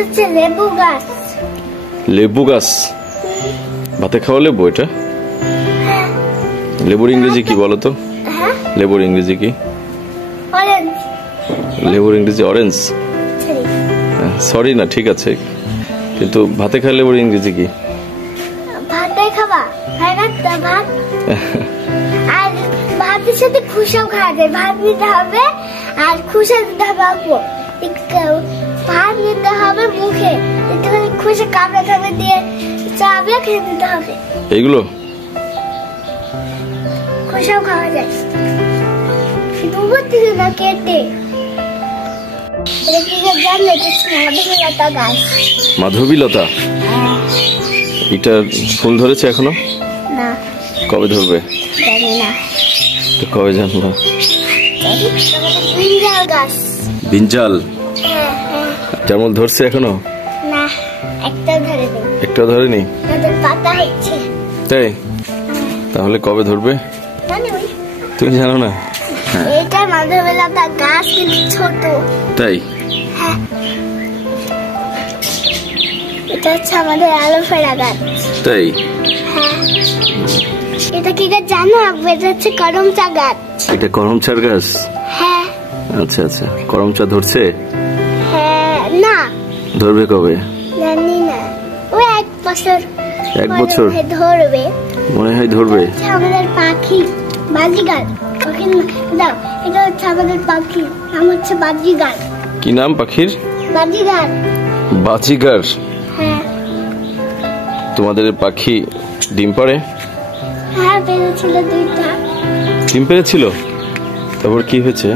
হচ্ছে লেবু গাছ। লেবু গাছ? ভাতে খাওয়া লেবু এটা? লেবুর ইংরেজি কি বলো তো? লেবুর ইংরেজি কি? অরেঞ্জ। লেবুর ইংরেজি অরেঞ্জ? সরি না, ঠিক আছে, কিন্তু ভাতে খাওয়া লেবুর ইংরেজি কি? ভাতে খাবা ভাত। আর ভাতের সাথে খুশাও খাওয়া যায়। ভাত নিতে হবে আর খুশা দিতে হবে অল্প। ভাত নিতে হবে মুখে, একটুখানি খুশা কামড়ে কামড়ে দিয়ে চাবে খেয়ে দিতে হবে। এইগুলো খুশাও খাওয়া যায়, ডুবো দিলে না কেটে। মাধবীলতা গাছ। মাধবীলতা? এটা ফুল ধরেছে এখনো? না। কবে ধরবে? জানি না। তো কবে জানবা? ব্রিঞ্জাল গাছ। ব্রিঞ্জাল? যেমন ধরছে এখনো? না, একটা ধরেনি। একটা ধরেনি? তাদের পাতা হচ্ছে। তাই? তাহলে কবে ধরবে? তুমি জানো না? এটা মাধবীলতা গাছ, কিন্তু ছোট। তাই? হ্যাঁ। এটা হচ্ছে আমাদের অ্যালোভেরা গাছ। তাই? হ্যাঁ। এটা কি গাছ জানো? এটা হচ্ছে করমচা গাছ। এটা করমচার গাছ? হ্যাঁ। আচ্ছা আচ্ছা, করমচা ধরছে? হ্যাঁ। না। ধরবে কবে? জানি না, ওই 1 বছর। 1 বছর ধরবে মনে হয়। ধরবে? আমাদের পাখি বাজিগার। দাও, এটা হচ্ছে আমাদের পাখি, নাম হচ্ছে বাজিগার। কি নাম পাখির? বাজিগার। বাজিগার? হ্যাঁ। তোমাদের পাখি ডিম পাড়ে? হ্যাঁ, পেরেছিল 2টা। ডিম পেরেছিল? তারপর কি হয়েছে?